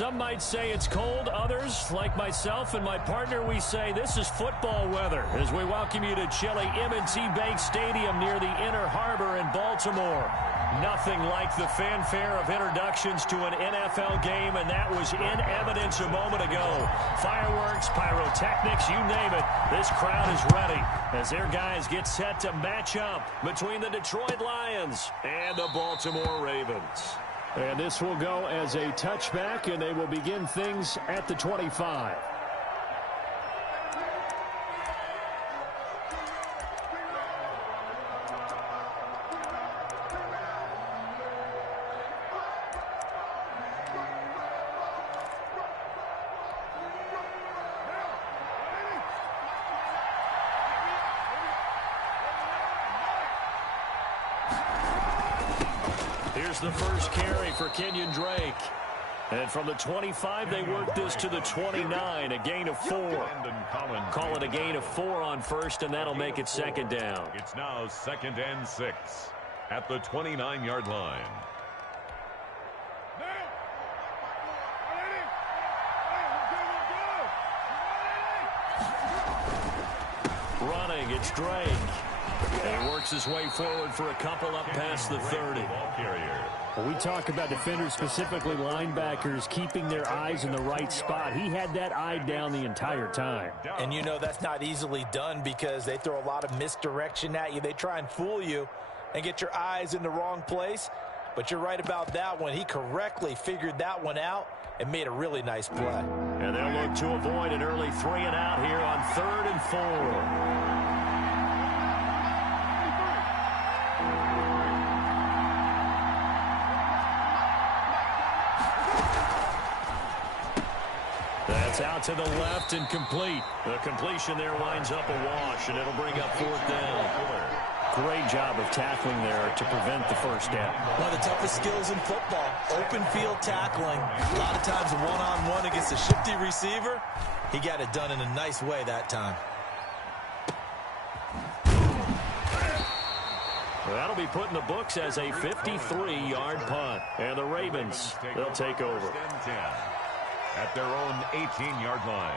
Some might say it's cold. Others, like myself and my partner, we say this is football weather as we welcome you to chilly M&T Bank Stadium near the Inner Harbor in Baltimore. Nothing like the fanfare of introductions to an NFL game, and that was in evidence a moment ago. Fireworks, pyrotechnics, you name it. This crowd is ready as their guys get set to match up between the Detroit Lions and the Baltimore Ravens. And this will go as a touchback, and they will begin things at the 25. Here's the first carry for Kenyon Drake. And from the 25, they work this to the 29, a gain of 4. Call it a gain of 4 on first, and that'll make it second down. It's now 2nd and 6 at the 29-yard line. Running, it's Drake. And he works his way forward for a couple up past the 30. Well, we talk about defenders, specifically linebackers, keeping their eyes in the right spot. He had that eye down the entire time. And you know that's not easily done because they throw a lot of misdirection at you. They try and fool you and get your eyes in the wrong place. But you're right about that one. He correctly figured that one out and made a really nice play. And they'll look to avoid an early 3 and out here on 3rd and 4. That's out to the left and complete. The completion there winds up a wash, and it'll bring up 4th down. Great job of tackling there to prevent the first down. One of the toughest skills in football, open field tackling. A lot of times one-on-one against a shifty receiver. He got it done in a nice way that time. That'll be put in the books as a 53-yard punt. And the Ravens, they'll take over. At their own 18-yard line.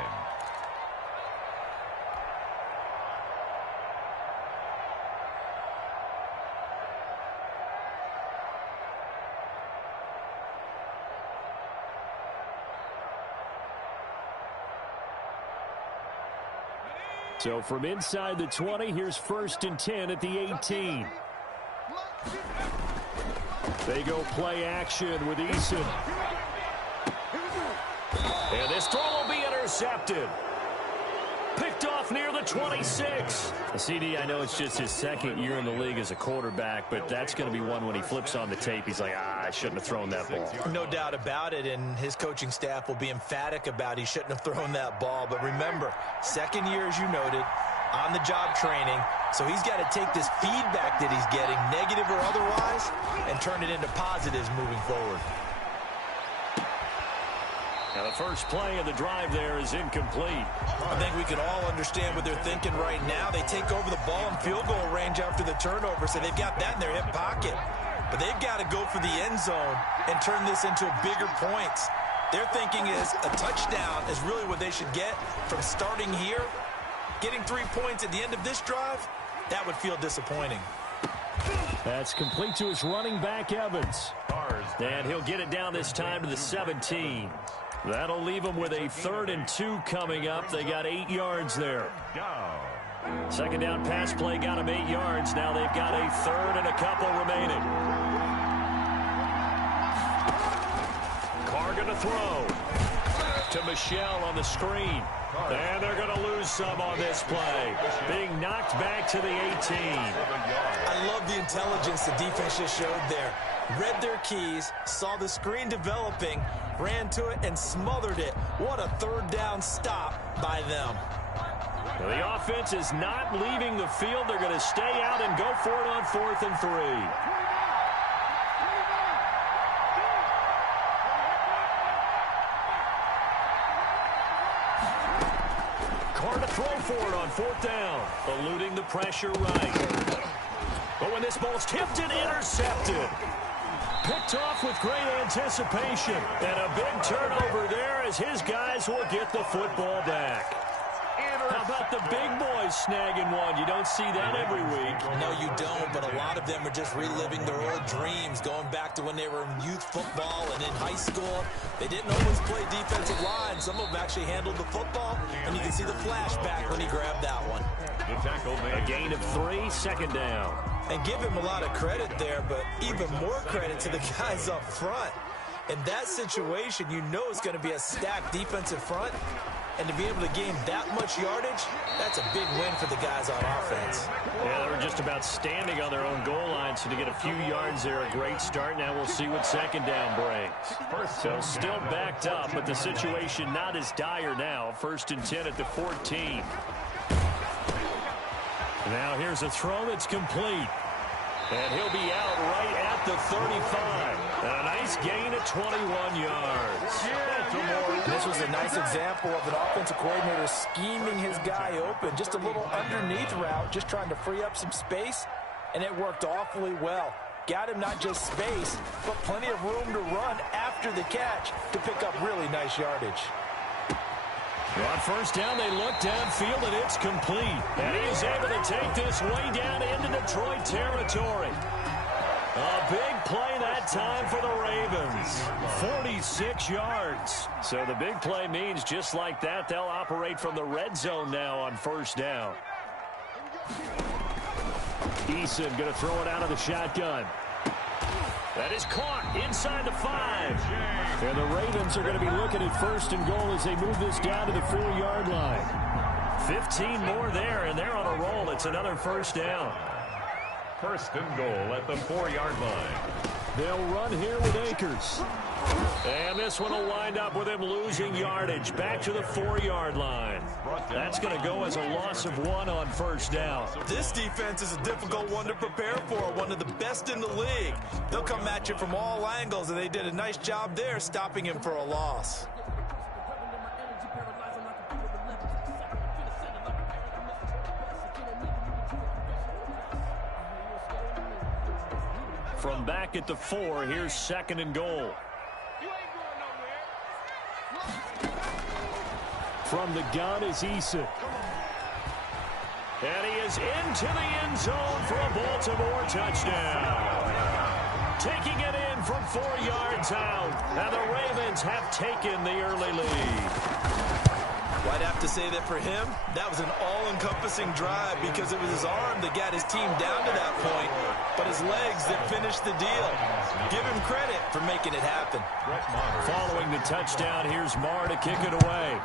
So from inside the 20, here's 1st and 10 at the 18. They go play action with Eason. And this throw will be intercepted. Picked off near the 26. CD, I know it's just his 2nd year in the league as a quarterback, but that's going to be one when he flips on the tape. He's like, I shouldn't have thrown that ball. No doubt about it, and his coaching staff will be emphatic about he shouldn't have thrown that ball. But remember, 2nd year, as you noted, on-the-job training. So he's got to take this feedback that he's getting, negative or otherwise, and turn it into positives moving forward. Now the first play of the drive there is incomplete. I think we can all understand what they're thinking right now. They take over the ball in field goal range after the turnover, so they've got that in their hip pocket. But they've got to go for the end zone and turn this into bigger points. Their thinking is a touchdown is really what they should get from starting here. Getting 3 points at the end of this drive, that would feel disappointing. That's complete to his running back, Evans. And he'll get it down this time to the 17. That'll leave them with a 3rd and 2 coming up. They got 8 yards there. 2nd down pass play got them 8 yards. Now they've got a 3rd and a couple remaining. Carr going to throw to Michel on the screen. And they're going to lose some on this play. Being knocked back to the 18. I love the intelligence the defense just showed there. Read their keys, saw the screen developing, ran to it, and smothered it. What a 3rd down stop by them. Well, the offense is not leaving the field. They're going to stay out and go for it on 4th and 3. Carr to throw for it on 4th down. Eluding the pressure right. But when this ball's tipped and intercepted. Picked off with great anticipation. And a big turnover there as his guys will get the football back. How about the big boys snagging one? You don't see that every week. No, you don't, but a lot of them are just reliving their old dreams, going back to when they were in youth football and in high school. They didn't always play defensive line. Some of them actually handled the football, and you can see the flashback when he grabbed that one. The tackle made. A gain of 3, second down. And give him a lot of credit there, but even more credit to the guys up front. In that situation, you know it's going to be a stacked defensive front. And to be able to gain that much yardage, that's a big win for the guys on offense. Yeah, they were just about standing on their own goal line, so to get a few yards there, a great start. Now we'll see what second down brings. So still backed up, but the situation not as dire now. 1st and 10 at the 14. Now here's a throw that's complete. And he'll be out right at the 35. And a nice gain of 21 yards. This was a nice example of an offensive coordinator scheming his guy open. Just a little underneath route, just trying to free up some space. And it worked awfully well. Got him not just space, but plenty of room to run after the catch to pick up really nice yardage. On 1st down, they look downfield, and it's complete. And he is able to take this way down into Detroit territory. A big play that time for the Ravens. 46 yards. So the big play means just like that, they'll operate from the red zone now on 1st down. Eason going to throw it out of the shotgun. That is caught inside the 5. And the Ravens are going to be looking at 1st and goal as they move this down to the 4-yard line. 15 more there, and they're on a roll. It's another 1st down. 1st and goal at the 4-yard line. They'll run here with Akers. And this one will wind up with him losing yardage. Back to the 4-yard line. That's going to go as a loss of 1 on 1st down. This defense is a difficult one to prepare for, one of the best in the league. They'll come at you from all angles, and they did a nice job there stopping him for a loss. From back at the 4, here's 2nd and goal. From the gun is Eason. And he is into the end zone for a Baltimore touchdown. Taking it in from 4 yards out. And the Ravens have taken the early lead. Well, I'd have to say that for him, that was an all-encompassing drive because it was his arm that got his team down to that point, but his legs that finished the deal. Give him credit for making it happen. Following the touchdown, here's Marr to kick it away.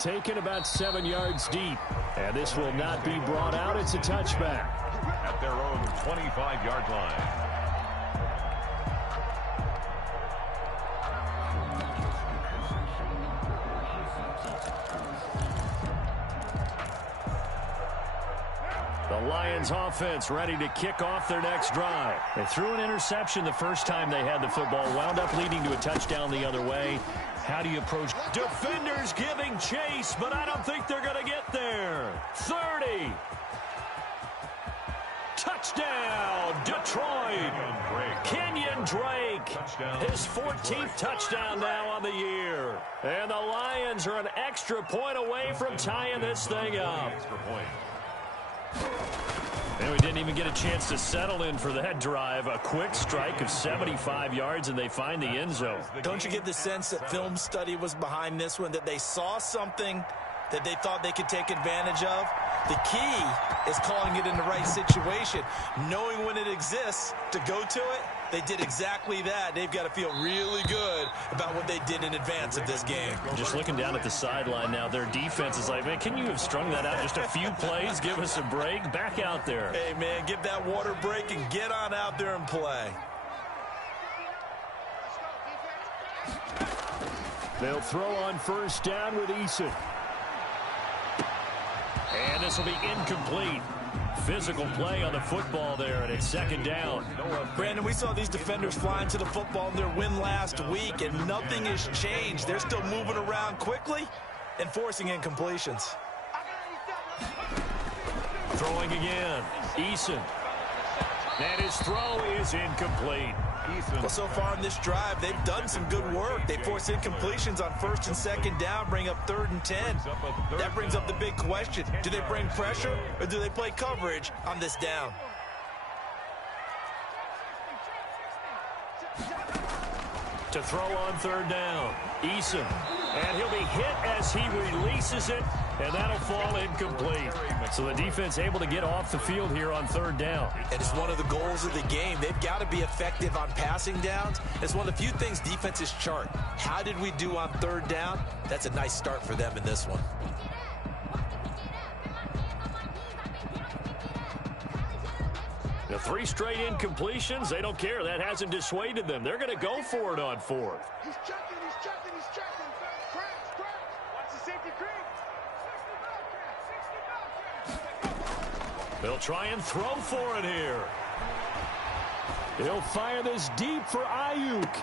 Taken about 7 yards deep. And this will not be brought out. It's a touchback. At their own 25-yard line. The Lions offense ready to kick off their next drive. They threw an interception the first time they had the football, wound up leading to a touchdown the other way. How do you approach? Defenders giving chase, but I don't think they're going to get there. 30. Touchdown, Detroit. Kenyon Drake. His 14th touchdown now on the year. And the Lions are an extra point away from tying this thing up. And we didn't even get a chance to settle in for that drive. A quick strike of 75 yards, and they find the end zone. Don't you get the sense that film study was behind this one, that they saw something that they thought they could take advantage of? The key is calling it in the right situation, knowing when it exists to go to it. They did exactly that. They've got to feel really good about what they did in advance of this game. Just looking down at the sideline now, their defense is like, man, can you have strung that out just a few plays? Give us a break. Back out there. Hey, man, give that water break and get on out there and play. They'll throw on 1st down with Eason. And this will be incomplete. Physical play on the football there, and it's 2nd down. Brandon, we saw these defenders flying to the football in their win last week, and nothing has changed. They're still moving around quickly and forcing incompletions. Throwing again. Eason. And his throw is incomplete. Well, so far in this drive, they've done some good work. They force incompletions on 1st and 2nd down, bring up 3rd and 10. That brings up the big question. Do they bring pressure or do they play coverage on this down? To throw on 3rd down, Eason. And he'll be hit as he releases it, and that'll fall incomplete. So the defense able to get off the field here on 3rd down. And it's one of the goals of the game. They've got to be effective on passing downs. It's one of the few things defenses chart. How did we do on 3rd down? That's a nice start for them in this one. The 3 straight incompletions, they don't care. That hasn't dissuaded them. They're going to go for it on 4th. He's checking. Watch the safety creep. They'll try and throw for it here. He'll fire this deep for Ayuk.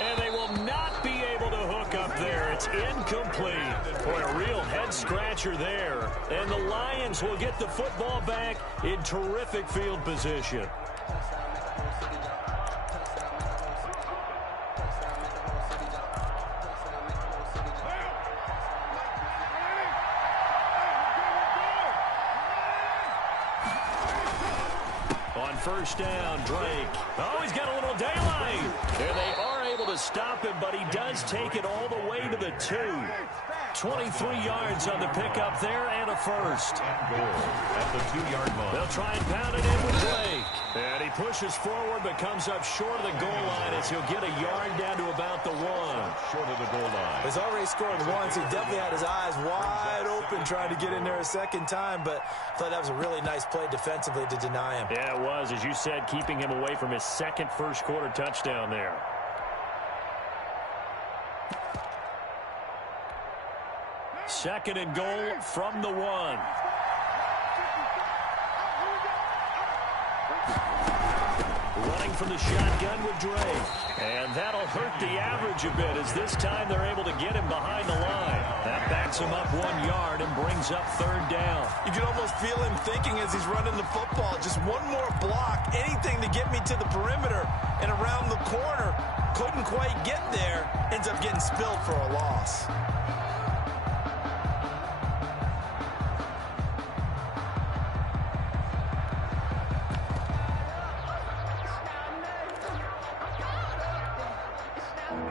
And they will not be able to hook up there. It's incomplete. Boy, a real head-scratcher there. And the Lions will get the football back in terrific field position. On 1st down, Drake. Oh, he's got a little daylight. And they are able to stop him, but he does take it all the way to the 2. 23 yards on the pickup there and a first. At the 2-yard line. They'll try and pound it in with Drake. And he pushes forward but comes up short of the goal line as he'll get a yard down to about the 1. Short of the goal line. He's already scored once. He definitely had his eyes wide open trying to get in there a second time, but I thought that was a really nice play defensively to deny him. Yeah, it was, as you said, keeping him away from his second first-quarter touchdown there. Second and goal from the 1. Running from the shotgun with Drake. And that'll hurt the average a bit as this time they're able to get him behind the line. That backs him up 1 yard and brings up 3rd down. You can almost feel him thinking as he's running the football. Just one more block, anything to get me to the perimeter and around the corner. Couldn't quite get there. Ends up getting spilled for a loss.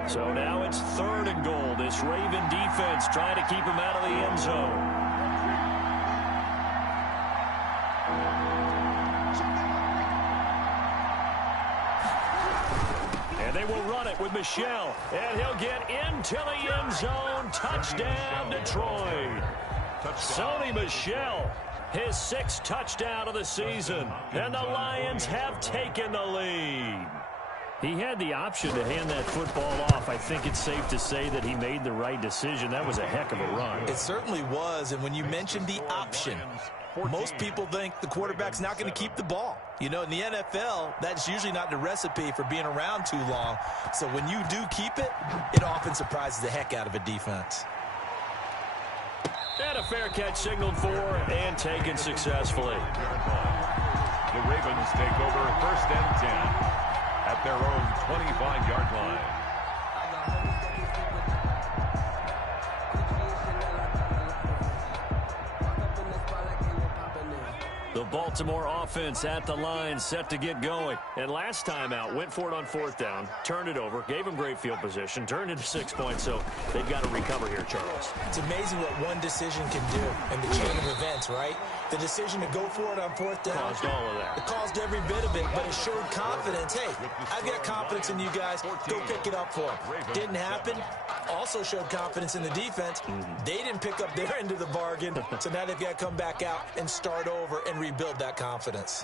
So now it's 3rd and goal. This Raven defense trying to keep him out of the end zone. And they will run it with Michel. And he'll get into the end zone. Touchdown, Detroit. Sony Michel, his 6th touchdown of the season. And the Lions have taken the lead. He had the option to hand that football off. I think it's safe to say that he made the right decision. That was a heck of a run. It certainly was, and when you mentioned the option, most people think the quarterback's not going to keep the ball. You know, in the NFL, that's usually not the recipe for being around too long. So when you do keep it, it often surprises the heck out of a defense. And a fair catch signaled for and taken successfully. The Ravens take over 1st and 10. At their own 25-yard line. The Baltimore offense at the line, set to get going. And last time out, went for it on 4th down, turned it over, gave them great field position, turned into 6 points, so they've got to recover here, Charles. It's amazing what one decision can do in the chain of events, right? The decision to go for it on 4th down. Caused all of that. It caused every bit of it, but it showed confidence. Hey, I've got confidence in you guys. Go pick it up for them. Didn't happen. Also showed confidence in the defense. They didn't pick up their end of the bargain, so now they've got to come back out and start over and rebuild that confidence.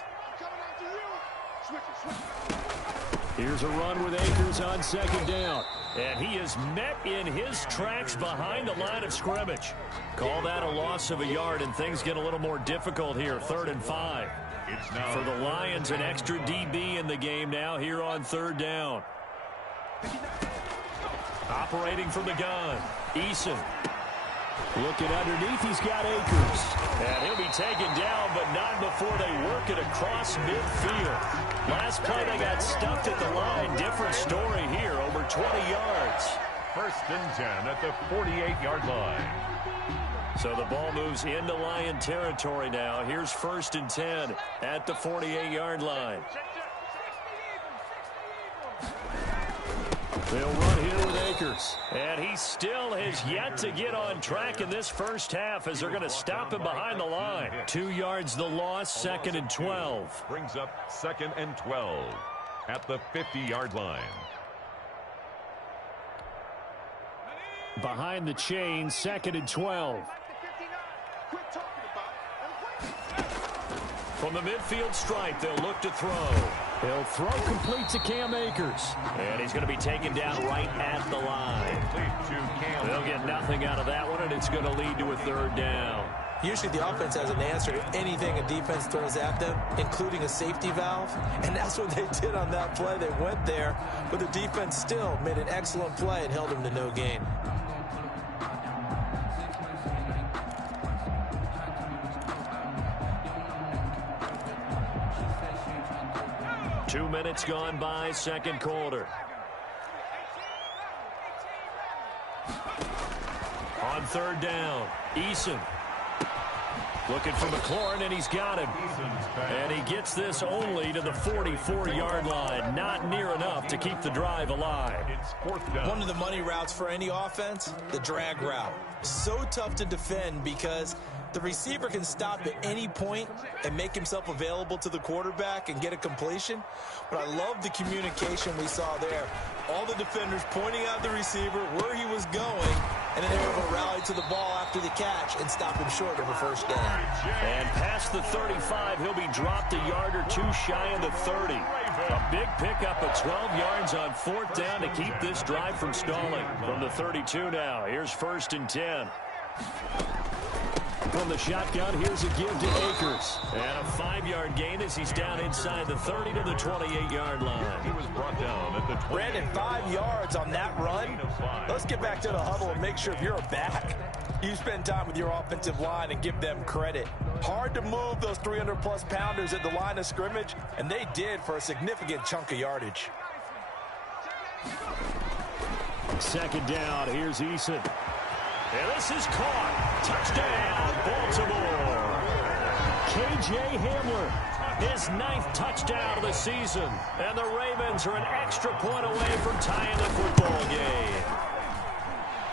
Here's a run with Akers on 2nd down. And he is met in his tracks behind the line of scrimmage. Call that a loss of a yard, and things get a little more difficult here. 3rd and 5. For the Lions, an extra DB in the game now here on 3rd down. Operating from the gun, Eason. Looking underneath, he's got Akers. And he'll be taken down, but not before they work it across midfield. Last play, they got stuffed at the line. Different story here, over 20 yards. 1st and 10 at the 48-yard line. So the ball moves into Lion territory now. Here's 1st and 10 at the 48-yard line. They'll run here with Akers. And he still has yet to get on track in this first half as they're going to stop him behind the line. 2 yards the loss, 2nd and 12. Brings up 2nd and 12 at the 50-yard line. Behind the chain, 2nd and 12. From the midfield stripe, they'll look to throw. They'll throw complete to Cam Akers. And he's going to be taken down right at the line. They'll get nothing out of that one, and it's going to lead to a 3rd down. Usually the offense has an answer to anything a defense throws at them, including a safety valve. And that's what they did on that play. They went there, but the defense still made an excellent play and held them to no gain. Two minutes gone by, 2nd quarter. On 3rd down, Eason. Looking for McLaurin, and he's got him. And he gets this only to the 44-yard line. Not near enough to keep the drive alive. One of the money routes for any offense, the drag route. So tough to defend because the receiver can stop at any point and make himself available to the quarterback and get a completion. But I love the communication we saw there. All the defenders pointing out the receiver, where he was going, and then they were able to rally to the ball after the catch and stop him short of a 1st down. And past the 35, he'll be dropped a yard or 2 shy of the 30. A big pickup of 12 yards on 4th down to keep this drive from stalling. From the 32 now, here's 1st and 10. From the shotgun, here's a give to Akers. And a 5-yard gain as he's down inside the 30 to the 28-yard line. He was brought down at the 20. Brandon, 5 yards on that run. Let's get back to the huddle and make sure if you're a back, you spend time with your offensive line and give them credit. Hard to move those 300-plus pounders at the line of scrimmage, and they did for a significant chunk of yardage. 2nd down, here's Eason. And this is caught. Touchdown, Baltimore. K.J. Hamler, his 9th touchdown of the season. And the Ravens are an extra point away from tying the football game.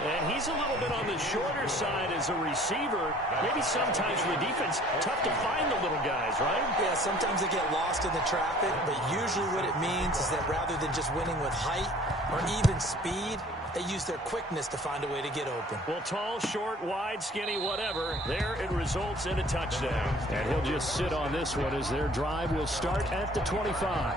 And he's a little bit on the shorter side as a receiver. Maybe sometimes for the defense, tough to find the little guys, right? Yeah, sometimes they get lost in the traffic, but usually what it means is that rather than just winning with height or even speed, they use their quickness to find a way to get open. Well, tall, short, wide, skinny, whatever, there it results in a touchdown. And he'll just sit on this one as their drive will start at the 25.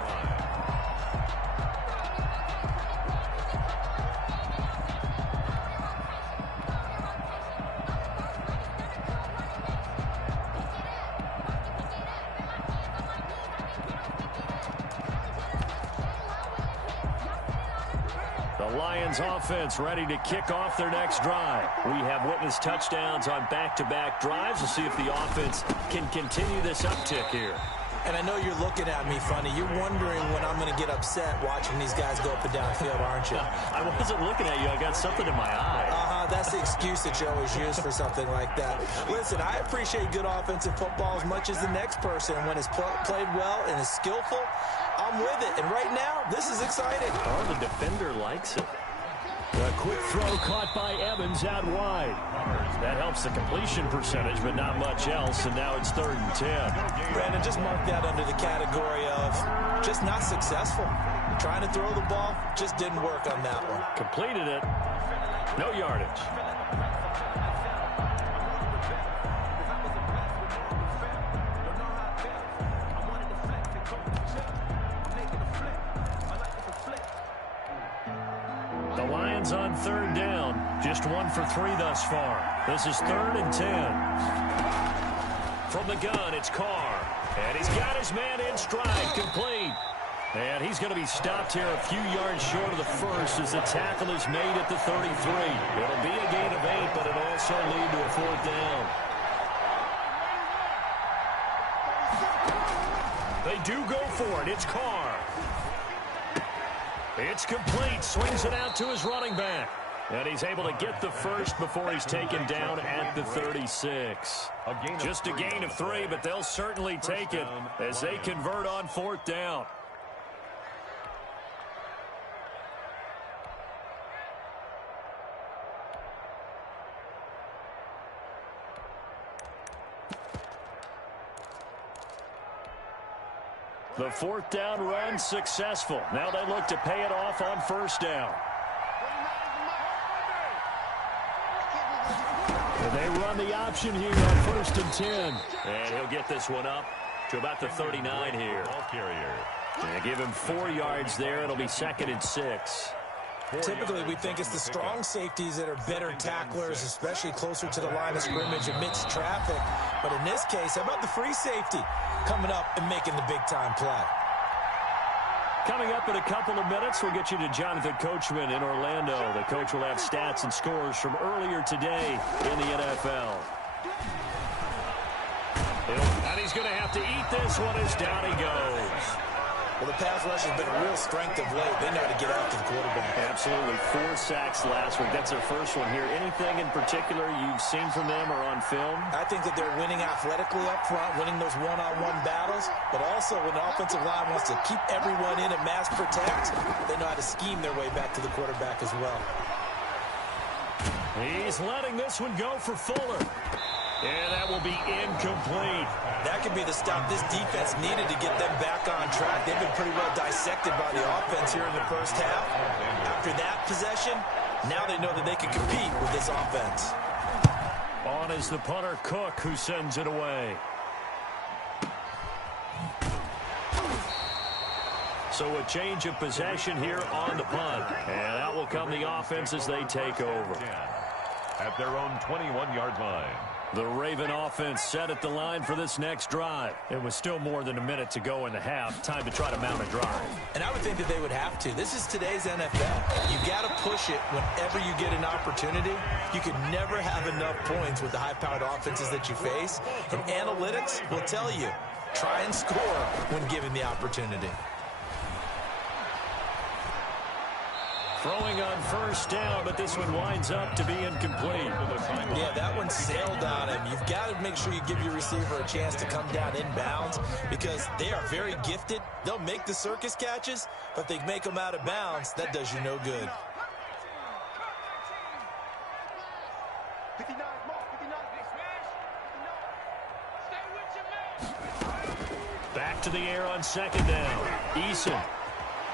Lions offense ready to kick off their next drive. We have witnessed touchdowns on back-to-back drives. We'll see if the offense can continue this uptick here. And I know you're looking at me funny. You're wondering when I'm going to get upset watching these guys go up and down field, aren't you? I wasn't looking at you. I got something in my eye. That's the excuse that you always use for something like that. Listen, I appreciate good offensive football as much as the next person. And when it's played well and is skillful, I'm with it. And right now, this is exciting. Oh, the defender likes it. A quick throw caught by Evans out wide. That helps the completion percentage, but not much else, and now it's 3rd and 10. Brandon, just mark that under the category of just not successful. Trying to throw the ball, just didn't work on that one. Completed it. No yardage. The Lions on 3rd down. Just 1 for 3 thus far. This is 3rd and 10. From the gun, it's Carr. And he's got his man in stride, complete. And he's going to be stopped here a few yards short of the first as the tackle is made at the 33. It'll be a gain of 8, but it'll also lead to a 4th down. They do go for it. It's Carr. It's complete. Swings it out to his running back. And he's able to get the first before he's taken down at the 36. Just a gain of 3, but they'll certainly take it as they convert on 4th down. The 4th down run successful. Now they look to pay it off on 1st down. And they run the option here on 1st and 10. And he'll get this one up to about the 39 here. And give him 4 yards there. It'll be 2nd and 6. Typically, we think it's the strong safeties that are better tacklers, especially closer to the line of scrimmage amidst traffic. But in this case, how about the free safety coming up and making the big-time play? Coming up in a couple of minutes, we'll get you to Jonathan Coachman in Orlando. The coach will have stats and scores from earlier today in the NFL. And he's going to have to eat this one as down he goes. Well, the pass rush has been a real strength of late. They know how to get after the quarterback. Absolutely. 4 sacks last week. That's their first one here. Anything in particular you've seen from them or on film? I think that they're winning athletically up front, winning those one-on-one battles, but also when the offensive line wants to keep everyone in and mass protect, they know how to scheme their way back to the quarterback as well. He's letting this one go for Fuller. And that will be incomplete. That could be the stop this defense needed to get them back on track. They've been pretty well dissected by the offense here in the first half. After that possession, now they know that they can compete with this offense. On is the punter, Cook, who sends it away. So a change of possession here on the punt. And that will come the offense as they take over. At their own 21-yard line. The Raven offense set at the line for this next drive. It was still more than a minute to go in the half. Time to try to mount a drive. And I would think that they would have to. This is today's NFL. You got to push it whenever you get an opportunity. You can never have enough points with the high-powered offenses that you face. And analytics will tell you, try and score when given the opportunity. Throwing on 1st down, but this one winds up to be incomplete. Yeah, that one sailed on him. You've got to make sure you give your receiver a chance to come down inbounds because they are very gifted. They'll make the circus catches, but if they make them out of bounds, that does you no good. Back to the air on 2nd down. Eason.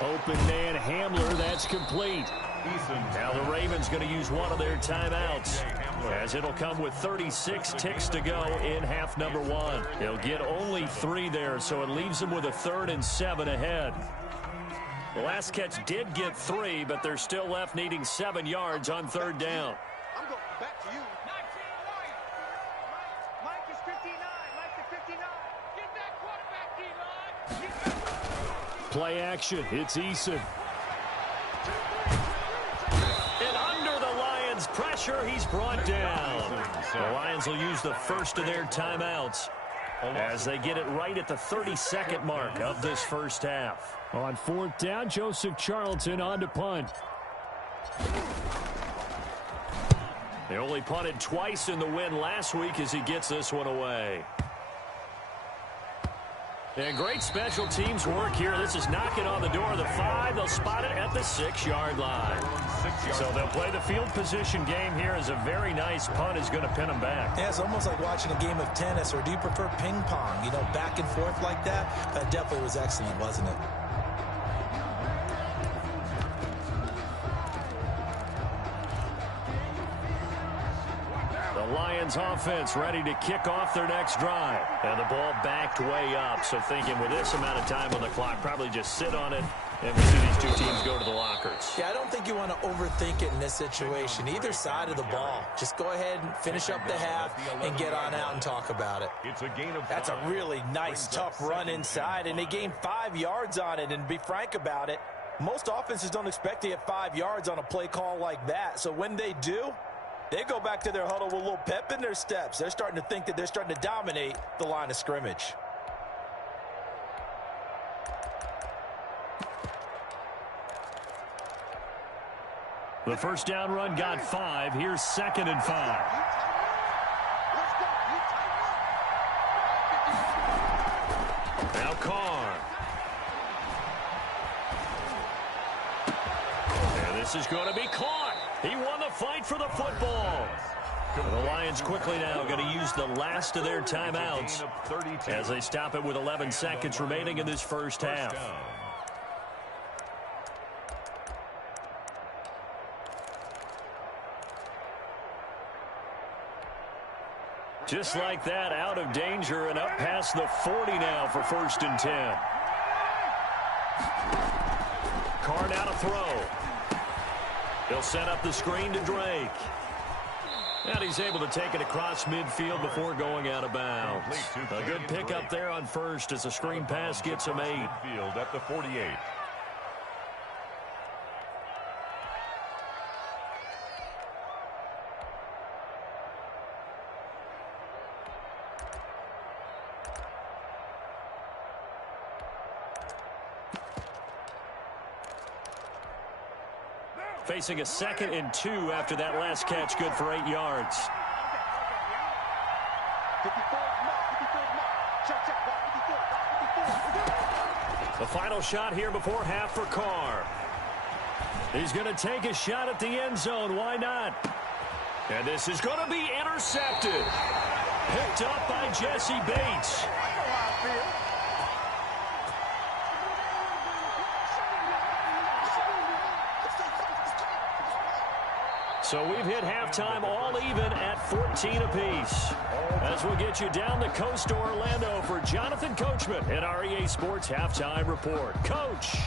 Open man Hamler, that's complete. Now the Ravens going to use one of their timeouts as it'll come with 36 ticks to go in half number 1. They'll get only 3 there, so it leaves them with a 3rd and 7 ahead. The last catch did get 3, but they're still left needing 7 yards on 3rd down. I'm going back to you. 19, Mike is 59. Mike is 59. Get that quarterback, D-line. Play action. It's Eason. And under the Lions' pressure, he's brought down. The Lions will use the first of their timeouts as they get it right at the 32nd mark of this first half. On 4th down, Joseph Charlton on to punt. They only punted twice in the win last week as he gets this one away. And great special teams work here. This is knocking on the door of the 5. They'll spot it at the 6-yard line. So they'll play the field position game here as a very nice punt is going to pin them back. Yeah, it's almost like watching a game of tennis, or do you prefer ping pong? You know, back and forth like that? That definitely was excellent, wasn't it? Lions offense ready to kick off their next drive. And the ball backed way up. So thinking with this amount of time on the clock, probably just sit on it and we'll see these two teams go to the lockers. Yeah, I don't think you want to overthink it in this situation. Either side of the ball. Just go ahead and finish up the half and get on out and talk about it. It's a gain of 5. That's a really nice, tough run inside, and they gained 5 yards on it. And to be frank about it, most offenses don't expect to get 5 yards on a play call like that. So when they do, they go back to their huddle with a little pep in their steps. They're starting to think that they're starting to dominate the line of scrimmage. The first down run got 5. Here's 2nd and 5. Now Carr. And this is going to be caught. He won the fight for the football. The Lions quickly now going to use the last of their timeouts as they stop it with 11 seconds remaining in this first half. Just like that, out of danger and up past the 40 now for 1st and 10. Carr now to throw. He'll set up the screen to Drake. And he's able to take it across midfield before going out of bounds. A good pickup there on 1st as the screen pass gets him 8. Field at the 48. Facing a 2nd and 2 after that last catch, good for 8 yards. The final shot here before half for Carr. He's going to take a shot at the end zone. Why not? And this is going to be intercepted. Picked up by Jesse Bates. So we've hit halftime all even at 14 apiece. As we'll get you down the coast to Orlando for Jonathan Coachman at our EA Sports Halftime Report. Coach.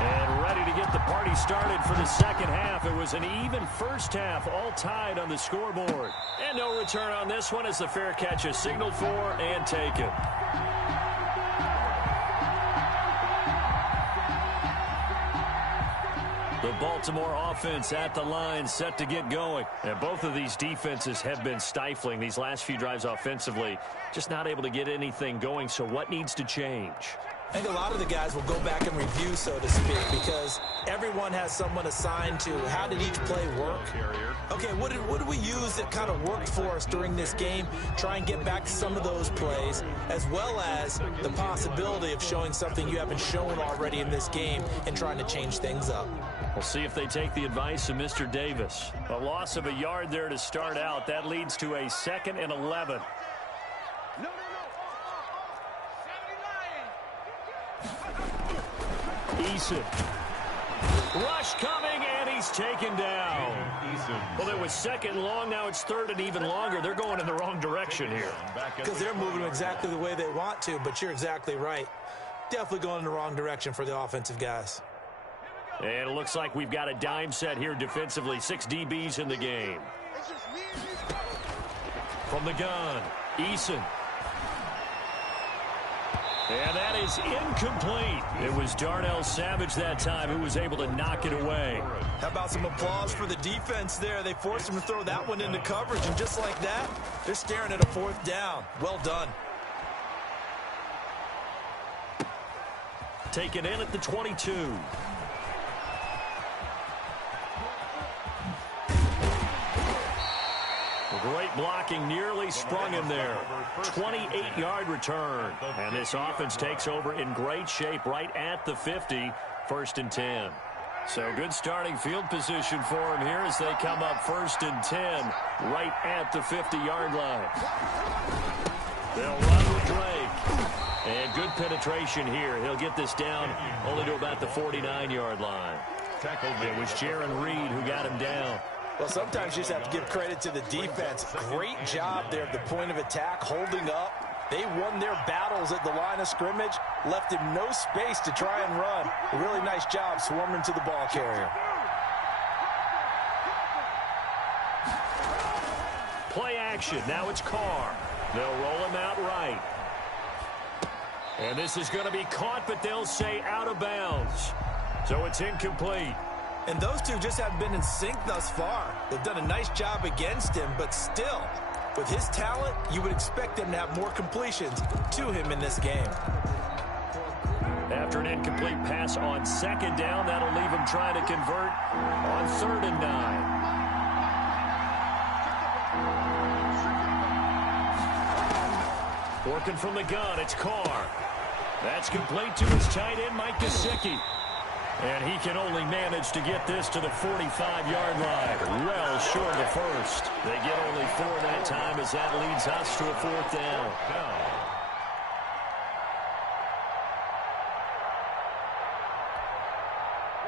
And ready to get the party started for the second half. It was an even first half, all tied on the scoreboard. And no return on this one as the fair catch is signaled for and taken. The Baltimore offense at the line, set to get going. And both of these defenses have been stifling these last few drives offensively. Just not able to get anything going, so what needs to change? I think a lot of the guys will go back and review, so to speak, because everyone has someone assigned to how did each play work. Okay, what did we use that kind of worked for us during this game? Try and get back to some of those plays, as well as the possibility of showing something you haven't shown already in this game and trying to change things up. We'll see if they take the advice of Mr. Davis. A loss of a yard there to start out. That leads to a 2nd and 11. Eason. Rush coming, and he's taken down. Well, there was 2nd and long. Now it's 3rd and even longer. They're going in the wrong direction here. Because they're moving exactly the way they want to, but you're exactly right. Definitely going in the wrong direction for the offensive guys. And it looks like we've got a dime set here defensively. 6 DBs in the game. From the gun, Eason. And that is incomplete. It was Darnell Savage that time who was able to knock it away. How about some applause for the defense there? They forced him to throw that one into coverage, and just like that, they're staring at a 4th down. Well done. Taken in at the 22. Great blocking, nearly sprung him there. 28-yard return. And this offense takes over in great shape right at the 50, 1st and 10. So good starting field position for him here as they come up 1st and 10 right at the 50-yard line. They'll run with Drake. And good penetration here. He'll get this down only to about the 49-yard line. It was Jaron Reed who got him down. Well, sometimes you just have to give credit to the defense. Great job there at the point of attack, holding up. They won their battles at the line of scrimmage, left him no space to try and run. A really nice job swarming to the ball carrier. Play action. Now it's Carr. They'll roll him out right. And this is going to be caught, but they'll say out of bounds. So it's incomplete. And those two just haven't been in sync thus far. They've done a nice job against him, but still, with his talent, you would expect them to have more completions to him in this game. After an incomplete pass on second down, that'll leave him trying to convert on 3rd and 9. Working from the gun, it's Carr. That's complete to his tight end, Mike Gesicki. And he can only manage to get this to the 45-yard line. Well short of the first. They get only 4 that time as that leads us to a 4th down.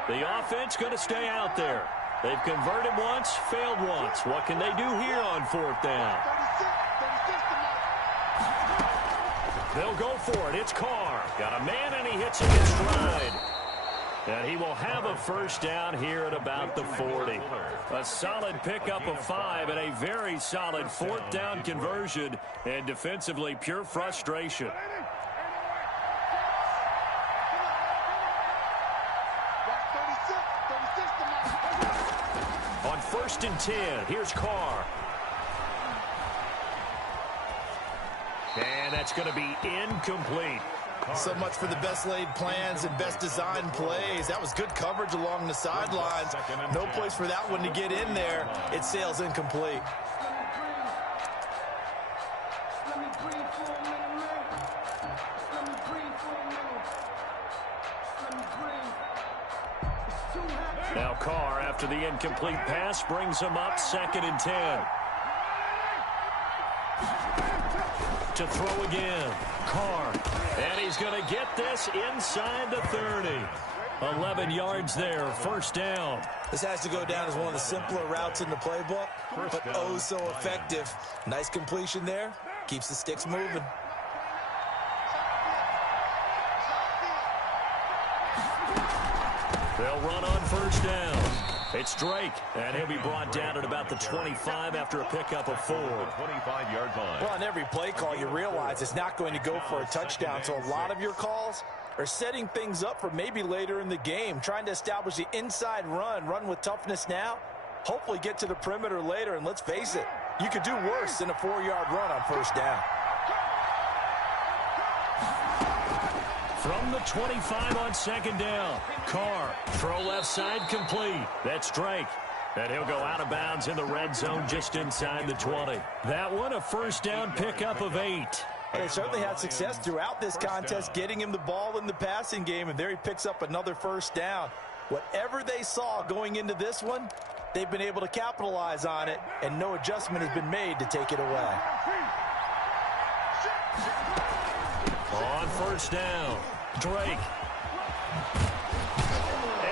The offense going to stay out there. They've converted once, failed once. What can they do here on 4th down? They'll go for it. It's Carr. Got a man, and he hits it in stride. And he will have a 1st down here at about the 40. A solid pickup of 5 and a very solid 4th down conversion. And defensively, pure frustration. On 1st and 10, here's Carr. And that's going to be incomplete. So much for the best laid plans and best designed plays. That was good coverage along the sidelines. No place for that one to get in there. It sails incomplete. Now Carr, after the incomplete pass, brings him up 2nd and 10. To throw again. Carr. And he's going to get this inside the 30. 11 yards there. 1st down. This has to go down as one of the simpler routes in the playbook, but oh so effective. Nice completion there. Keeps the sticks moving. They'll run on 1st down. It's Drake, and he'll be brought down at about the 25 after a pickup of 4. 25-yard line. Well, on every play call, you realize it's not going to go for a touchdown, so a lot of your calls are setting things up for maybe later in the game, trying to establish the inside run with toughness now, hopefully get to the perimeter later, and let's face it, you could do worse than a 4-yard run on 1st down. From the 25 on 2nd down. Carr, throw left side complete. That's Drake. And he'll go out of bounds in the red zone just inside the 20. That one, a 1st down pickup of 8. They certainly had success throughout this contest, getting him the ball in the passing game, and there he picks up another 1st down. Whatever they saw going into this one, they've been able to capitalize on it, and no adjustment has been made to take it away. On 1st down, Drake.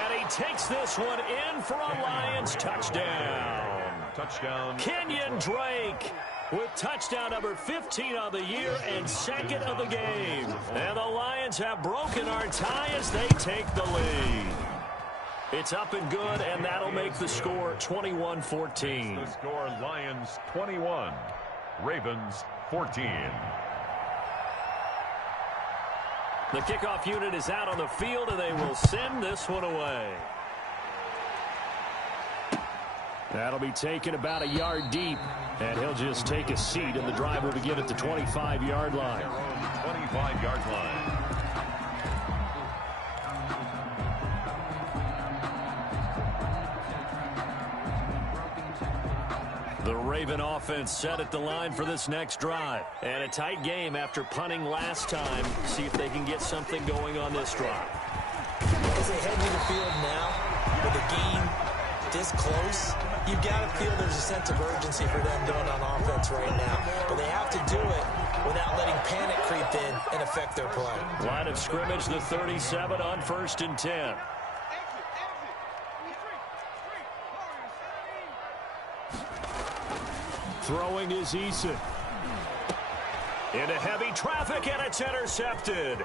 And he takes this one in for a Lions touchdown. Touchdown. Kenyon Drake with touchdown number 15 on the year and 2nd of the game. And the Lions have broken our tie as they take the lead. It's up and good, and that'll make the score 21-14. The score, Lions 21, Ravens 14. The kickoff unit is out on the field, and they will send this one away. That'll be taken about a yard deep, and he'll just take a seat, and the drive will begin at the 25-yard line. 25-yard line. The Raven offense set at the line for this next drive. And a tight game after punting last time. See if they can get something going on this drive. As they head to the field now, with a game this close, you've got to feel there's a sense of urgency for them doing on offense right now. But they have to do it without letting panic creep in and affect their play. Line of scrimmage, the 37 on 1st and 10. Throwing is Eason. Into heavy traffic, and it's intercepted.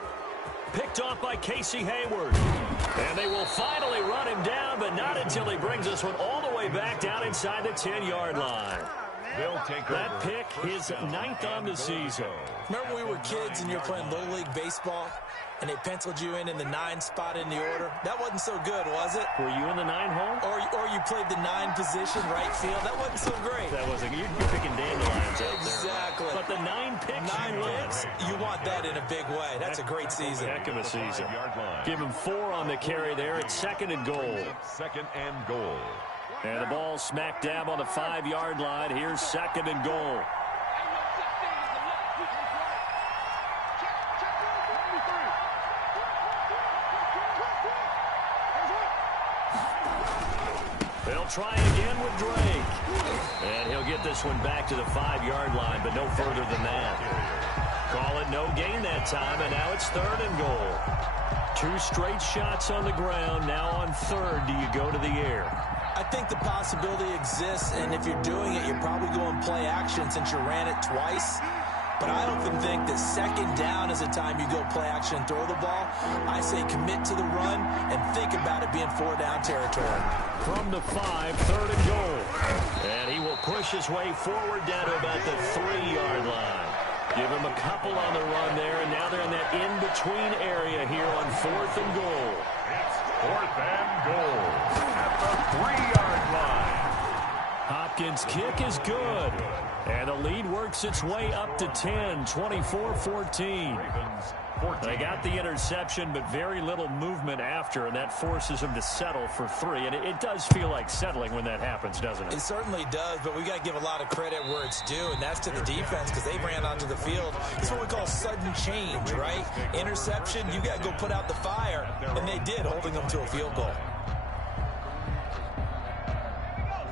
Picked off by Casey Hayward. And they will finally run him down, but not until he brings this one all the way back down inside the 10-yard line. They'll take that pick, his 9th on the season. Remember when we were kids and you were playing Little League Baseball, and they penciled you in the 9 spot in the order? That wasn't so good, was it? Were you in the 9 hole? Or you played the 9 position, right field? That wasn't so great. That wasn't. You're picking dandelions out there. Exactly. But the 9 picks 9 blitz. You want that in a big way. That's a great season. Heck of a season. Give him 4 on the carry there. It's 2nd and goal. 2nd and goal. And the ball smack dab on the 5-yard line. Here's 2nd and goal. They'll try again with Drake. And he'll get this one back to the 5-yard line, but no further than that. Call it no gain that time, and now it's 3rd and goal. 2 straight shots on the ground. Now on 3rd, do you go to the air? I think the possibility exists, and if you're doing it, you're probably going play action since you ran it twice. But I often think that 2nd down is the time you go play action and throw the ball. I say commit to the run and think about it being 4-down territory. From the 5, 3rd and goal. And he will push his way forward down to about the 3-yard line. Give him a couple on the run there, and now they're in that in-between area here on 4th and goal. It's 4th and goal at the 3-yard line. Hopkins' kick is good. And the lead works its way up to 10, 24-14. They got the interception, but very little movement after, and that forces them to settle for 3. And it does feel like settling when that happens, doesn't it? It certainly does, but we got to give a lot of credit where it's due, and that's to the defense because they ran onto the field. It's what we call sudden change, right? Interception, you got to go put out the fire, and they did, holding them to a field goal.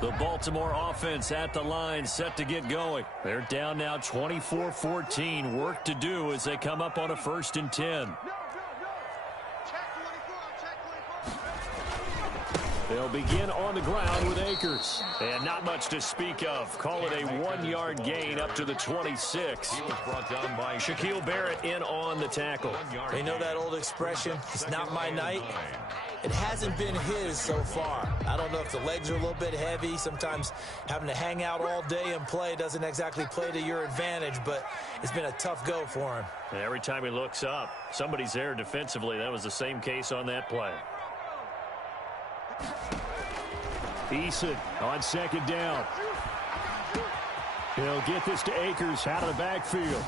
The Baltimore offense at the line, set to get going. They're down now 24-14. Work to do as they come up on a 1st and 10. They'll begin on the ground with Akers. And not much to speak of. Call it a 1-yard gain up to the 26. He was brought down by Shaquille Barrett in on the tackle. They know that old expression, it's not my night. It hasn't been his so far. I don't know if the legs are a little bit heavy. Sometimes having to hang out all day and play doesn't exactly play to your advantage, but it's been a tough go for him. And every time he looks up, somebody's there defensively. That was the same case on that play. Eason on 2nd down. He'll get this to Akers out of the backfield.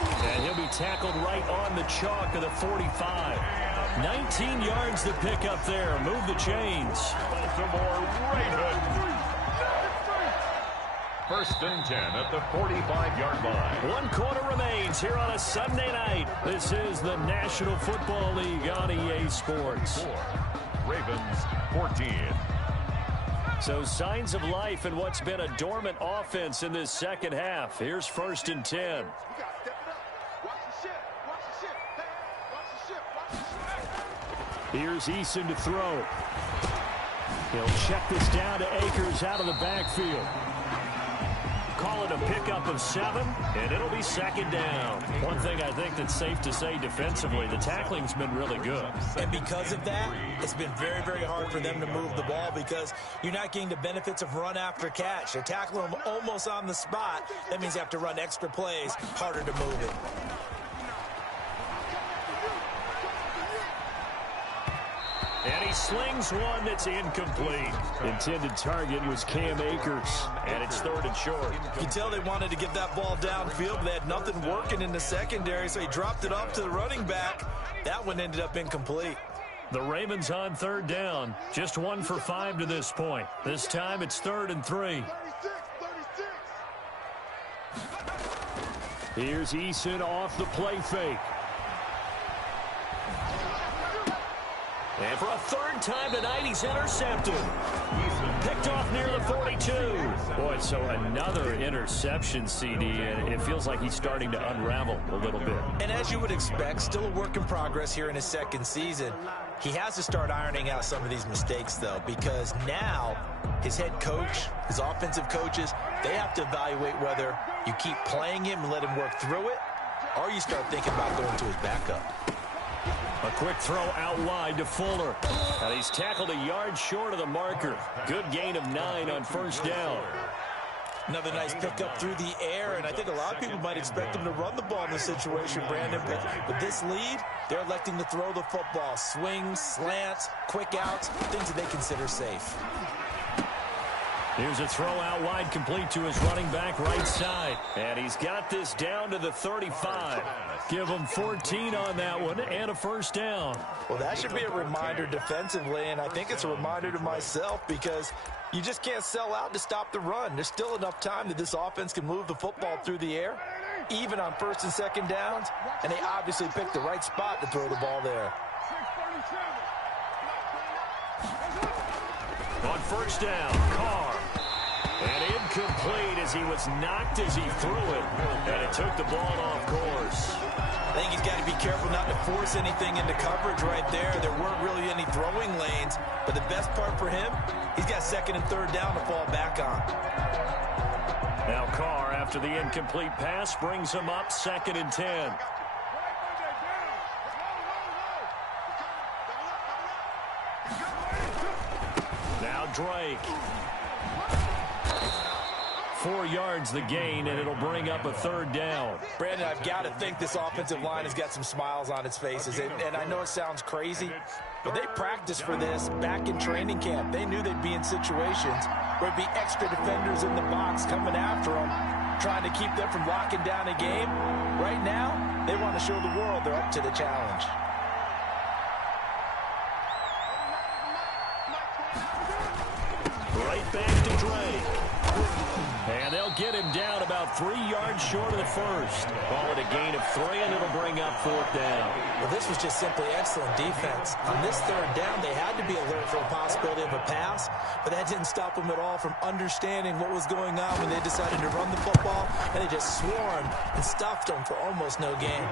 And he'll be tackled right on the chalk of the 45. 19 yards to pick up there. Move the chains. Baltimore Ravens. 1st and 10 at the 45-yard line. 1 quarter remains here on a Sunday night. This is the National Football League on EA Sports. 4, Ravens 14. So signs of life in what's been a dormant offense in this 2nd half. Here's 1st and 10. Here's Eason to throw. He'll check this down to Akers out of the backfield. Call it a pickup of 7, and it'll be 2nd down. One thing I think that's safe to say defensively, the tackling's been really good. And because of that, it's been very, very hard for them to move the ball because you're not getting the benefits of run after catch. They're tackling them almost on the spot. That means you have to run extra plays, harder to move it. And he slings one that's incomplete. Intended target was Cam Akers, and it's 3rd and short. You can tell they wanted to get that ball downfield, but they had nothing working in the secondary, so he dropped it off to the running back. That one ended up incomplete. The Ravens on 3rd down. Just 1 for 5 to this point. This time it's 3rd and 3. Here's Eason off the play fake. And for a 3rd time tonight, he's intercepted. Picked off near the 42. Boy, so another interception, CD, and it feels like he's starting to unravel a little bit. And as you would expect, still a work in progress here in his 2nd season. He has to start ironing out some of these mistakes, though, because now his head coach, his offensive coaches, they have to evaluate whether you keep playing him and let him work through it, or you start thinking about going to his backup. A quick throw out wide to Fuller. And he's tackled a yard short of the marker. Good gain of 9 on 1st down. Another nice pickup through the air, and I think a lot of people might expect him to run the ball in this situation, Brandon. But with this lead, they're electing to throw the football. Swings, slants, quick outs, things that they consider safe. Here's a throw out wide, complete to his running back right side. And he's got this down to the 35. Give him 14 on that one and a first down. Well, that should be a reminder defensively, and I think it's a reminder to myself because you just can't sell out to stop the run. There's still enough time that this offense can move the football through the air, even on first and second downs, and they obviously picked the right spot to throw the ball there. On first down, Carr. And incomplete as he was knocked as he threw it. And it took the ball off course. I think he's got to be careful not to force anything into coverage right there. There weren't really any throwing lanes. But the best part for him, he's got second and third down to fall back on. Now Carr, after the incomplete pass, brings him up 2nd and 10. Now Drake. 4 yards the gain, and it'll bring up a third down. Brandon, I've got to think this offensive line has got some smiles on its faces. And I know it sounds crazy, but they practiced for this back in training camp. They knew they'd be in situations where it'd be extra defenders in the box coming after them, trying to keep them from locking down a game. Right now, they want to show the world they're up to the challenge. Right back to Drake. And they'll get him down about 3 yards short of the first. Call it a gain of 3, and it'll bring up 4th down. Well, this was just simply excellent defense. On this third down, they had to be alert for the possibility of a pass, but that didn't stop them at all from understanding what was going on when they decided to run the football, and they just swarmed and stuffed them for almost no gain.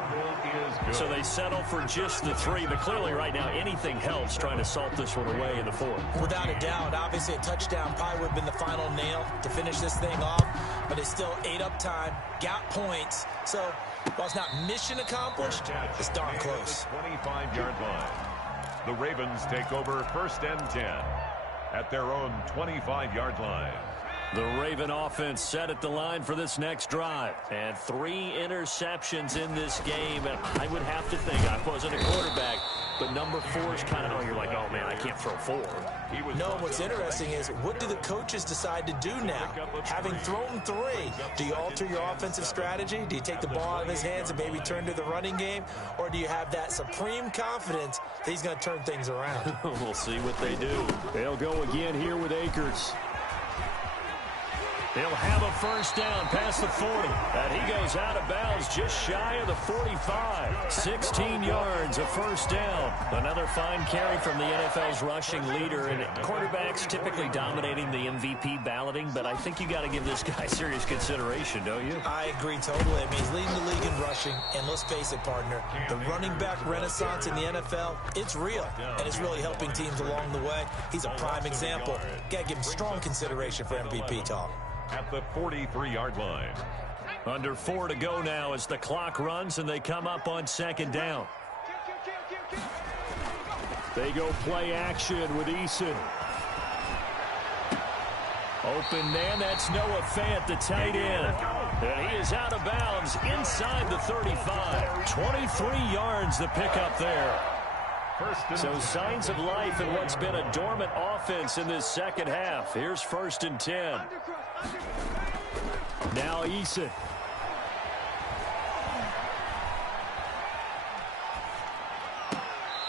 So they settle for just the 3, but clearly right now anything helps trying to salt this one away in the 4th. Without a doubt, obviously a touchdown probably would have been the final nail to finish this thing off, but it still ate up time, got points. So while it's not mission accomplished, it's darn close. 25-yard line. The Ravens take over 1st and 10 at their own 25-yard line. The Raven offense set at the line for this next drive. And 3 interceptions in this game. And I would have to think, I wasn't a quarterback, but number 4 is kind of, oh, you're like, oh, man, I can't throw 4. No, what's interesting is, what do the coaches decide to do now? Having thrown 3, do you alter your offensive strategy? Do you take the ball out of his hands and maybe turn to the running game? Or do you have that supreme confidence that he's going to turn things around? We'll see what they do. They'll go again here with Akers. He'll have a first down past the 40. And he goes out of bounds just shy of the 45. 16 yards, a first down. Another fine carry from the NFL's rushing leader. And quarterbacks typically dominating the MVP balloting, but I think you got to give this guy serious consideration, don't you? I agree totally. I mean, he's leading the league in rushing. And let's face it, partner, the running back renaissance in the NFL, it's real. And it's really helping teams along the way. He's a prime example. Got to give him strong consideration for MVP talk. At the 43-yard line. Under 4 to go now as the clock runs and they come up on 2nd down. They go play action with Eason. Open man, that's Noah Fant, the tight end. And he is out of bounds inside the 35. 23 yards the pickup there. So signs of life in what's been a dormant offense in this second half. Here's 1st and 10. Now Eason.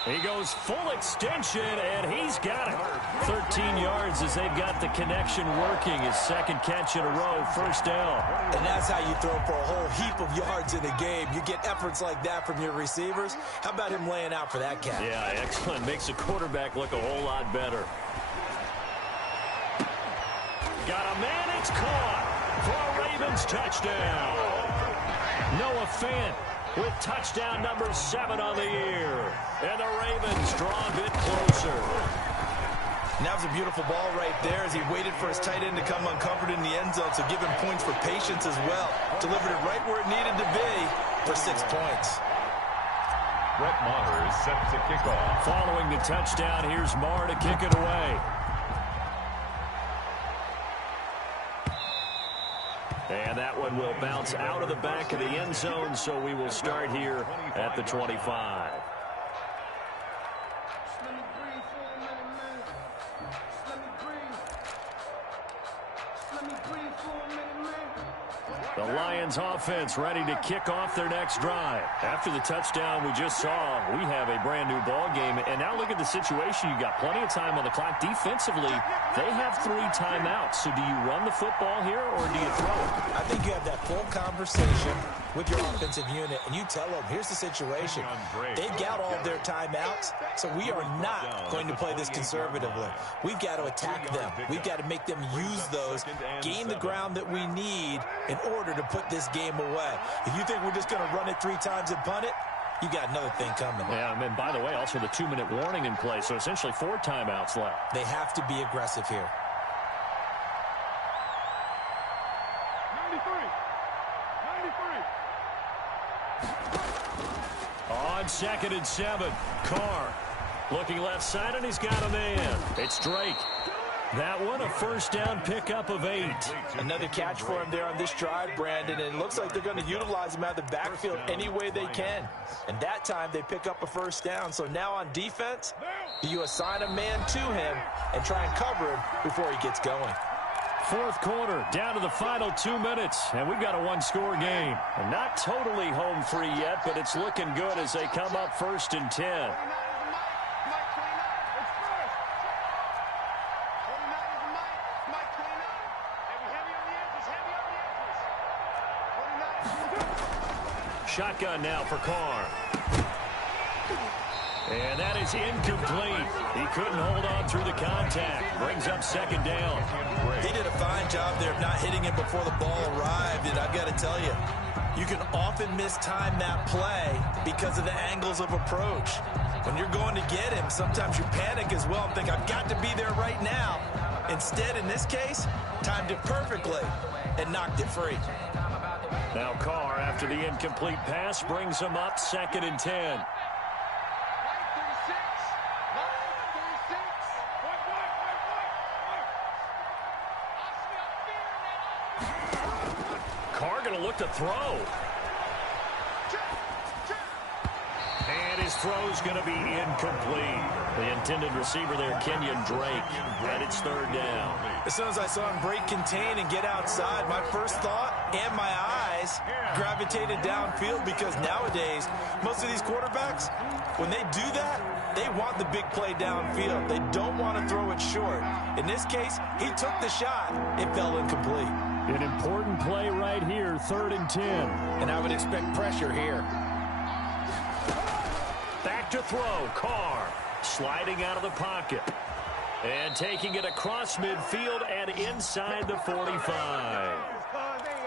He goes full extension, and he's got it. 13 yards as they've got the connection working. His 2nd catch in a row, first down. And that's how you throw for a whole heap of yards in a game. You get efforts like that from your receivers. How about him laying out for that catch? Yeah, excellent. Makes the quarterback look a whole lot better. Got a man, it's caught for a Ravens touchdown. Noah Fant with touchdown number 7 on the year. And the Ravens draw a bit closer. And that was a beautiful ball right there as he waited for his tight end to come uncovered in the end zone, so give him points for patience as well. Delivered it right where it needed to be for 6 points. Brett Maher is set to kick off. Following the touchdown, here's Maher to kick it away. And that one will bounce out of the back of the end zone, so we will start here at the 25. The Lions offense ready to kick off their next drive. After the touchdown we just saw, we have a brand new ball game. And now look at the situation. You got plenty of time on the clock. Defensively, they have 3 timeouts. So do you run the football here or do you throw it? I think you have that full conversation with your offensive unit, and you tell them, here's the situation. They've got all of their timeouts, so we are not going to play this conservatively. We've got to attack them. We've got to make them use those, gain the ground that we need in order to put this game away. If you think we're just going to run it 3 times and punt it, you got another thing coming. Yeah, and by the way, also the 2-minute warning in play, so essentially 4 timeouts left. They have to be aggressive here. 93. On 2nd and 7, Carr looking left side, and he's got a man. It's Drake. That one, a first down pickup of 8. Another catch for him there on this drive, Brandon, and it looks like they're going to utilize him out of the backfield any way they can. And that time they pick up a first down. So now on defense, you assign a man to him and try and cover him before he gets going. 4th quarter, down to the final 2 minutes, and we've got a 1-score game. And not totally home free yet, but it's looking good as they come up 1st and 10. Shotgun now for Carr. And that is incomplete. He couldn't hold on through the contact. Brings up 2nd down. They did a fine job there of not hitting him before the ball arrived, and I've got to tell you, you can often mistime that play because of the angles of approach. When you're going to get him, sometimes you panic as well and think, I've got to be there right now. Instead, in this case, timed it perfectly and knocked it free. Now Carr, after the incomplete pass, brings him up 2nd and 10. Carr going to look to throw. And his throw's going to be incomplete. The intended receiver there, Kenyon Drake, and it's 3rd down. As soon as I saw him break contain and get outside, my first thought and my eyes gravitated downfield, because nowadays, most of these quarterbacks, when they do that, they want the big play downfield. They don't want to throw it short. In this case, he took the shot. It fell incomplete. An important play right here, 3rd and 10. And I would expect pressure here. Back to throw, Carr sliding out of the pocket. And taking it across midfield and inside the 45.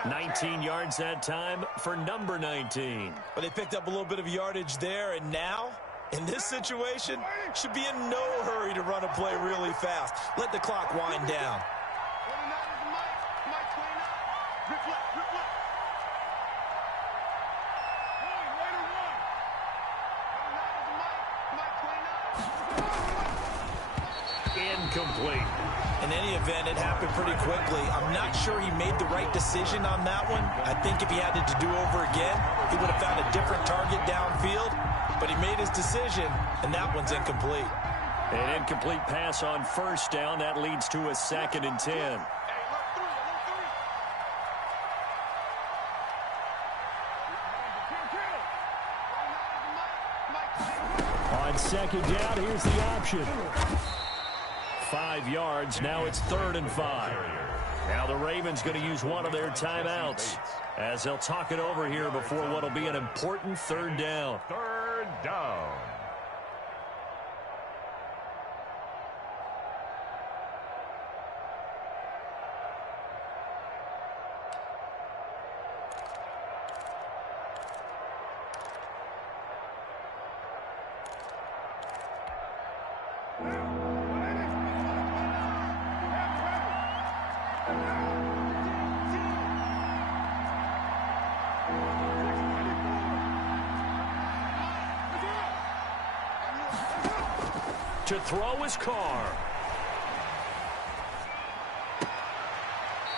19 yards that time for number 19. But they picked up a little bit of yardage there, and now, in this situation, should be in no hurry to run a play really fast. Let the clock wind down. Incomplete. In any event, it happened pretty quickly. I'm not sure he made the right decision on that one. I think if he had it to do over again, he would have found a different target downfield. But he made his decision, and that one's incomplete. An incomplete pass on 1st down. That leads to a 2nd and 10. On 2nd down, here's the option. 5 yards. Now it's 3rd and 5. Now the Ravens going to use one of their timeouts as they'll talk it over here before what will be an important 3rd down. 3rd down. To throw is Carr.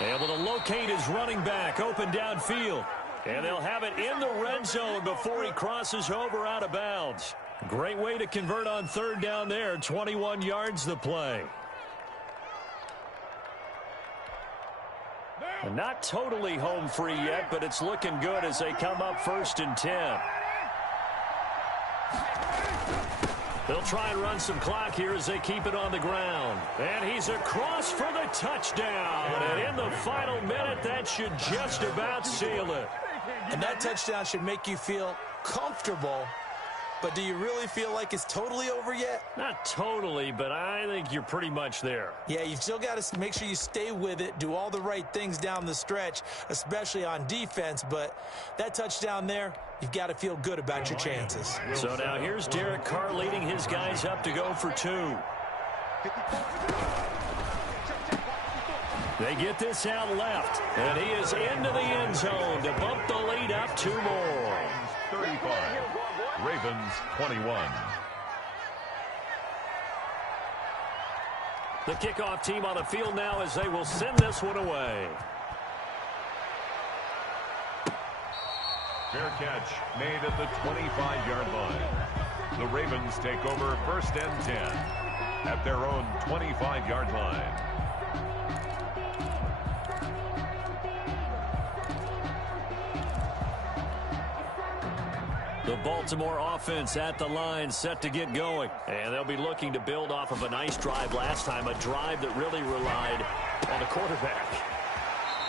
Able to locate his running back open downfield. And they'll have it in the red zone before he crosses over out of bounds. Great way to convert on 3rd down there. 21 yards the play. Not totally home free yet, but it's looking good as they come up 1st and 10. They'll try and run some clock here as they keep it on the ground. And he's across for the touchdown. And in the final minute, that should just about seal it. And that touchdown should make you feel comfortable. But do you really feel like it's totally over yet? Not totally, but I think you're pretty much there. Yeah, you've still got to make sure you stay with it, do all the right things down the stretch, especially on defense. But that touchdown there, you've got to feel good about your chances. So now here's Derek Carr leading his guys up to go for 2. They get this out left, and he is into the end zone to bump the lead up 2 more. 35. Ravens 21. The kickoff team on the field now as they will send this one away. Fair catch made at the 25-yard line. The Ravens take over 1st and 10 at their own 25-yard line. The Baltimore offense at the line set to get going. And they'll be looking to build off of a nice drive last time, a drive that really relied on the quarterback.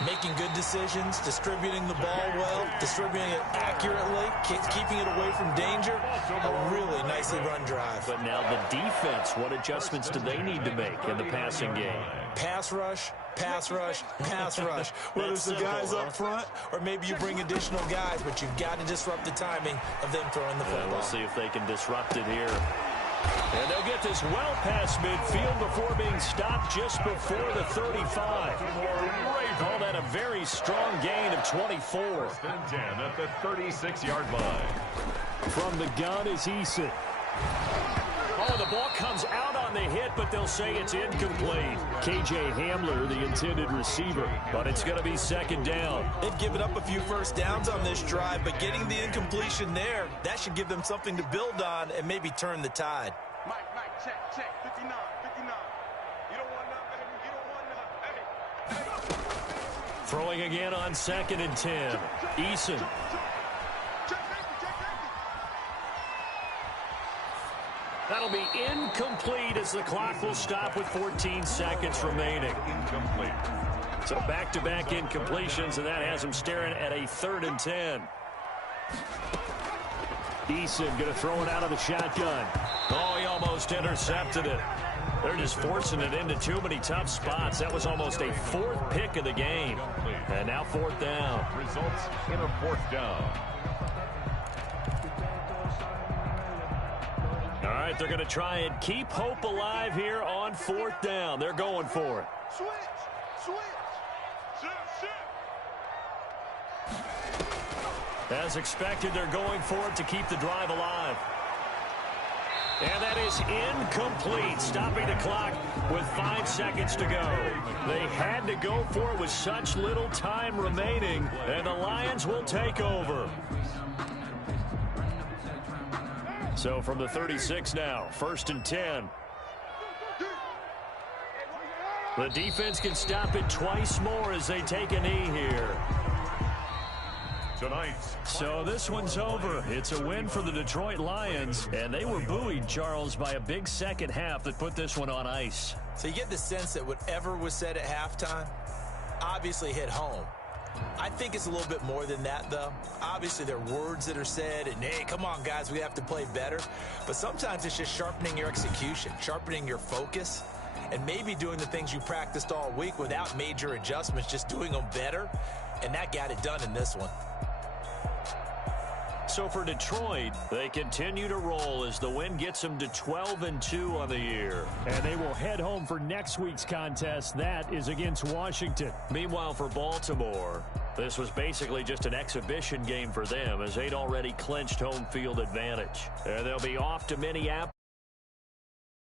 Making good decisions, distributing the ball well, distributing it accurately, keeping it away from danger. A really nicely run drive. But now the defense, what adjustments do they need to make in the passing game? Pass rush, pass rush, pass rush. Whether it's the guys up front or maybe you bring additional guys, but you've got to disrupt the timing of them throwing the football. We'll see if they can disrupt it here. And they'll get this well past midfield before being stopped just before the 35. Call that a very strong gain of 24. 1st and 10 at the 36-yard line. From the gun is Eason. Oh, the ball comes out on the hit, but they'll say it's incomplete. K.J. Hamler, the intended receiver. But it's going to be 2nd down. They've given up a few first downs on this drive, but getting the incompletion there, that should give them something to build on and maybe turn the tide. Mike, check, 59, 59. You don't want none, baby. You don't want none. Hey. Throwing again on 2nd and 10. Eason. That'll be incomplete as the clock will stop with 14 seconds remaining. Incomplete. So back-to-back incompletions, and that has him staring at a 3rd and 10. Eason going to throw it out of the shotgun. Oh, he almost intercepted it. They're just forcing it into too many tough spots. That was almost a 4th pick of the game. And now 4th down. Results in a 4th down. All right, they're going to try and keep hope alive here on 4th down. They're going for it. Switch. As expected, they're going for it to keep the drive alive. And that is incomplete, stopping the clock with 5 seconds to go. They had to go for it with such little time remaining, and the Lions will take over. So from the 36 now, 1st and 10. The defense can stop it twice more as they take a knee here. So this one's over. It's a win for the Detroit Lions, and they were buoyed, Charles, by a big second half that put this one on ice. So you get the sense that whatever was said at halftime obviously hit home. I think it's a little bit more than that, though. Obviously, there are words that are said, and, hey, come on, guys, we have to play better. But sometimes it's just sharpening your execution, sharpening your focus, and maybe doing the things you practiced all week without major adjustments, just doing them better, and that got it done in this one. So for Detroit, they continue to roll as the win gets them to 12-2 on the year. And they will head home for next week's contest. That is against Washington. Meanwhile, for Baltimore, this was basically just an exhibition game for them as they'd already clinched home field advantage. And they'll be off to Minneapolis.